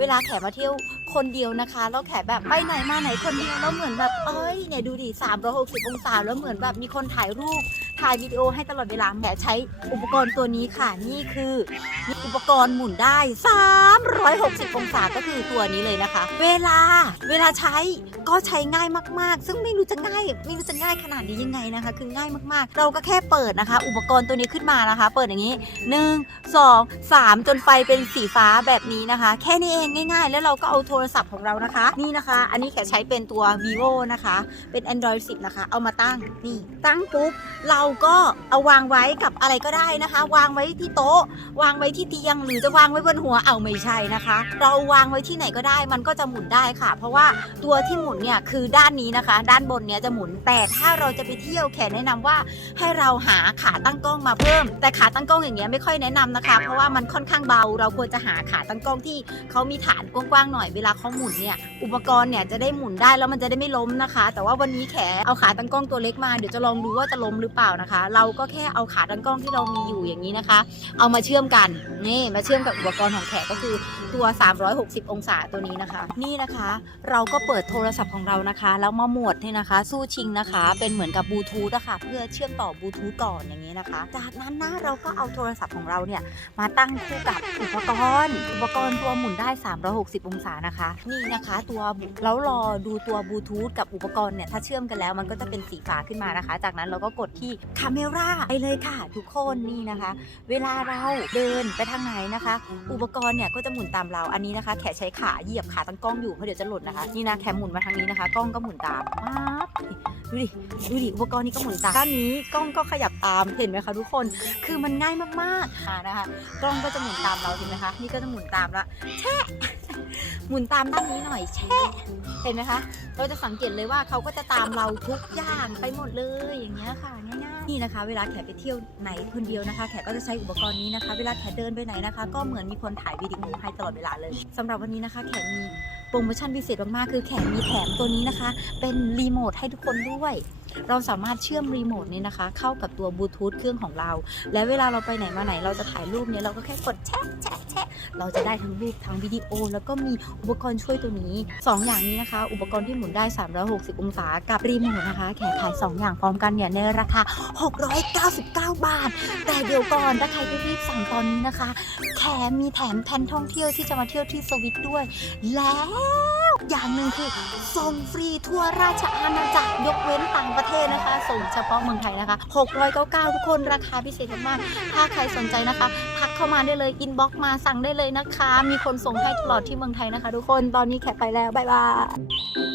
เวลาแขมาเที่ยวคนเดียวนะคะ แล้วแขแบบไปไหนมาไหนคนเดียวแล้วเหมือนแบบเอ้ยเนี่ยดูดิ360องศาแล้วเหมือนแบบมีคนถ่ายรูปถ่ายวิดีโอให้ตลอดเวลาแขใช้อุปกรณ์ตัวนี้ค่ะ นี่คืออุปกรณ์หมุนได้ 360 องศาก็คือตัวนี้เลยนะคะ เวลาเวลาใช้ก็ใช้ง่ายมากๆ ซึ่งไม่รู้จะง่าย ไม่รู้จะง่ายขนาดนี้ยังไงนะคะ คือง่ายมากๆ เราก็แค่เปิดนะคะ อุปกรณ์ตัวนี้ขึ้นมานะคะ เปิดอย่างนี้ 1 2 3 จนไฟเป็นสีฟ้าแบบนี้นะคะ แค่นี้เองง่าย ๆ แล้วเราก็เอาโทรศัพท์ของเรานะคะ นี่นะคะ อันนี้แขใช้เป็นตัว vivo นะคะ เป็น android 10 นะคะ เอามาตั้งนี่ตั้งปุ๊บเราก็เอาวางไว้กับอะไรก็ได้นะคะ วางไว้ที่โต๊ะ วางไว้ที่เตียง หรือจะวางไว้บนหัวเอาไม่ใช่นะคะ เราวางไว้ที่ไหนก็ได้ มันก็จะหมุนได้ค่ะ เพราะว่าตัวที่หมุนเนี่ยคือด้านนี้นะคะ ด้านบนเนี้ยจะหมุนแต่ถ้าเราจะไปเที่ยวแขแนะนำว่าให้เราหาขาตั้งกล้องมาเพิ่ม แต่ขาตั้งกล้องอย่างเงี้ยไม่ค่อยแนะนำนะคะ เพราะว่ามันค่อนข้างเบา เราควรจะหาขาตั้งกล้องที่เขามีฐานกว้างๆหน่อยเวลาเขาหมุนเนี่ยอุปกรณ์เนี่ยจะได้หมุนได้แล้วมันจะได้ไม่ล้มนะคะ แต่ว่าวันนี้แขเอาขาตั้งกล้องตัวเล็กมาเดี๋ยวจะลองดูว่าจะล้มหรือเปล่านะคะ เราก็แค่เอาขาตั้งกล้องที่เรามีอยู่อย่างนี้นะคะ เอามาเชื่อมกันนี่มาเชื่อมกับอุปกรณ์ของแขก็คือตัว 360 องศาตัวนี้นะคะ นี่นะคะ เราก็เปิดโทรศัพท์ของเรานะคะแล้วมาหมดเนี่ยนะคะ สู้ชิงนะคะ เป็นเหมือนกับบลูทูธอะค่ะเพื่อเชื่อมต่อบลูทูธก่อนอย่างนี้นะคะ จากนั้นนะเราก็เอาโทรศัพท์ของเราเนี่ยมาตั้งคู่กับอุปกรณ์ อุปกรณ์ตัวหมุนได้ 360 องศานะคะ นี่นะคะตัวแล้วรอดูตัวบลูทูธกับอุปกรณ์เนี่ยถ้าเชื่อมกันแล้วมันก็จะเป็นสีฟ้าขึ้นมานะคะ จากนั้นเราก็กดที่คาเมราไปเลยค่ะ ทุกคนนี่นะคะ เวลาเราเดินไปทางไหนนะคะ อุปกรณ์เนี่ยก็จะหมุนตามเราอันนี้นะคะ แขใช้ขาเหยียบขาตั้งกล้องอยู่เพราะเดี๋ยวจะหล่นนะคะ นี่นะแขหมุนมาทางนี้นะคะ กล้องก็หมุนตามปั๊บดูดิดูดิอุปกรณ์นี้ก็หมุนตามด้านนี้กล้องก็ขยับตามเห็นไหมคะทุกคนคือมันง่ายมากๆอ่านะคะ กล้องก็จะหมุนตามเราเห็นไหมคะนี่ก็จะหมุนตามละแช่ หมุนตามด้านนี้หน่อยแช่เห็นไหมคะ เราจะสังเกตเลยว่าเขาก็จะตามเราทุกอย่างไปหมดเลยอย่างเงี้ยค่ะง่ายๆนี่นะคะ เวลาแขกไปเที่ยวไหนคนเดียวนะคะ แขกก็จะใช้อุปกรณ์นี้นะคะ เวลาแขกเดินไปไหนนะคะ ก็เหมือนมีคนถ่ายวิดีโอให้ตลอดเวลาเลยสำหรับวันนี้นะคะ แขกมีโปรโมชั่นพิเศษมากๆคือแขกมีแถมตัวนี้นะคะ เป็นรีโมทให้ทุกคนด้วย เราสามารถเชื่อมรีโมทนี้นะคะ เข้ากับตัวบลูทูธเครื่องของเรา และเวลาเราไปไหนมาไหนเราจะถ่ายรูปเนี่ยเราก็แค่กดแชะแชะแชะเราจะได้ทั้งรูปทั้งวิดีโอ แล้วก็มีอุปกรณ์ช่วยตัวนี้ 2 อย่างนี้นะคะ อุปกรณ์ที่หมุนได้ 360 องศากับรีโมทนะคะแขกขาย 2 อย่างพร้อมกันเนี่ยในราคา 699 บาท แต่เดี๋ยวก่อนถ้าใครไปรีบสั่งตอนนี้นะคะแขมีแถมแผนท่องเที่ยวที่จะมาเที่ยวที่สวิตด้วย แล้ว อย่างหนึ่งคือ ส่งฟรีทั่วราชอาณาจักรยกเว้นต่างประเทศนะคะ ส่งเฉพาะเมืองไทยนะคะ 699 ทุกคนราคาพิเศษมากๆถ้าใครสนใจนะคะทักเข้ามาได้เลยอินบ็อกมาสั่งได้เลยนะคะ มีคนส่งให้ตลอดที่เมืองไทยนะคะ ทุกคนตอนนี้แขกไปแล้วบ๊ายบาย